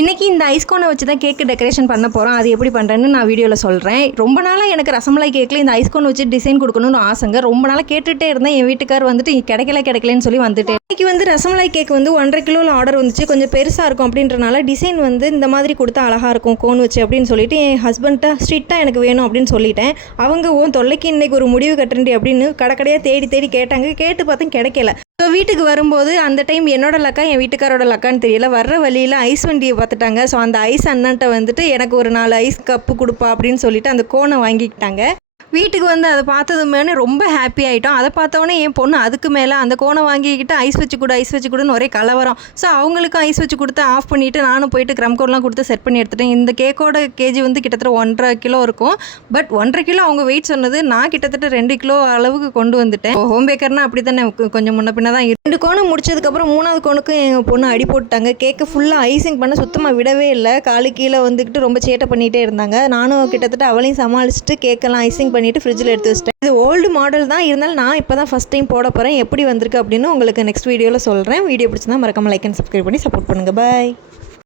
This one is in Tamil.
இன்றைக்கி இந்த ஐஸ் கோனை வச்சு தான் கேக்கு டெக்கரேஷன் பண்ண போகிறோம். அது எப்படி பண்ணுறேன்னு நான் வீடியோவில் சொல்கிறேன். ரொம்ப நாளாக எனக்கு ரசமலாய் கேக்கில் இந்த ஐஸ் கோன் வச்சு டிசைன் கொடுக்கணும்னு ஆசைங்க. ரொம்ப நாளாக கேட்டுகிட்டே இருந்தேன். என் வீட்டுக்கார் வந்துட்டு கிடைக்கலன்னு சொல்லி வந்துட்டேன். இன்றைக்கி வந்து ரசமலாய் கேக் வந்து 1.5 கிலோவில் ஆர்டர் வந்துச்சு. கொஞ்சம் பெருசாக இருக்கும் அப்படின்றனால டிசைன் வந்து இந்த மாதிரி கொடுத்தா அழகாக இருக்கும் கோன் வச்சு அப்படின்னு சொல்லிட்டு என் ஹஸ்பண்ட்டை ஸ்ட்ரிக்டாக எனக்கு வேணும் அப்படின்னு சொல்லிட்டேன். அவங்க தொல்லைக்கு இன்றைக்கி ஒரு முடிவு கட்டுறேன் அப்படின்னு கடைக்கடையாக தேடி கேட்டாங்க. கேட்டு பார்த்தேன் கிடைக்கல. ஸோ வீட்டுக்கு வரும்போது அந்த டைம் என்னோட லக்கா என் வீட்டுக்காரோட லக்கான்னு தெரியல, வர்ற வழியில் ஐஸ் வண்டியை பார்த்துட்டாங்க. ஸோ அந்த ஐஸ் அண்ணன்ட்ட வந்துட்டு எனக்கு ஒரு 4 ஐஸ் கப்பு கொடுப்பா அப்படின்னு சொல்லிட்டு அந்த கோனை வாங்கிக்கிட்டாங்க. வீட்டுக்கு வந்து அதை பார்த்ததுமே ரொம்ப ஹாப்பி ஆகிட்டோம். அதை பார்த்தோன்னே என் பொண்ணு அதுக்கு மேலே அந்த கோனை வாங்கிக்கிட்டு ஐஸ் வச்சு கொடுன்னு ஒரே கலவரம். ஸோ அவங்களுக்கும் ஐஸ் வச்சு கொடுத்து ஆஃப் பண்ணிவிட்டு நானும் போயிட்டு க்ரம் கோட்லாம் கொடுத்து செட் பண்ணி எடுத்துட்டேன். இந்த கேக்கோட கேஜி வந்து கிட்டத்தட்ட 1.5 கிலோ இருக்கும். பட் 1.5 கிலோ அவங்க வெயிட் சொன்னது, நான் கிட்டத்தட்ட 2 கிலோ அளவுக்கு கொண்டு வந்துட்டேன். ஹோம் பேக்கர்னால் அப்படி தானே கொஞ்சம் முன்ன பின்ன தான். 2 கோனை முடிச்சதுக்கப்புறம் 3வது கோனுக்கும் எங்கள் பொண்ணு அடி போட்டுட்டாங்க. கேக்கை ஃபுல்லாக ஐசிங் பண்ண சுத்தமாக விடவே இல்லை. காலு கீழே வந்துக்கிட்டு ரொம்ப சேட்டை பண்ணிகிட்டே இருந்தாங்க. நானும் கிட்டத்தட்ட அவளையும் சமாளிச்சுட்டு கேக்கெல்லாம் ஐசிங் பண்ணிவிட்டு ஃப்ரிட்ஜில் எடுத்து வச்சிட்டேன். இது ஓல்டு மாடல் தான், இருந்தாலும் நான் இப்போ தான் ஃபஸ்ட் டைம் போட போகிறேன். எப்படி வந்திருக்கு அப்படின்னு உங்களுக்கு நெக்ஸ்ட் வீடியோவில் சொல்கிறேன். வீடியோ பிடிச்சிருந்தா மறக்காமல் லைக் அண்ட் சப்ஸ்கிரைப் பண்ணி சப்போர்ட் பண்ணுங்கள். பாய்.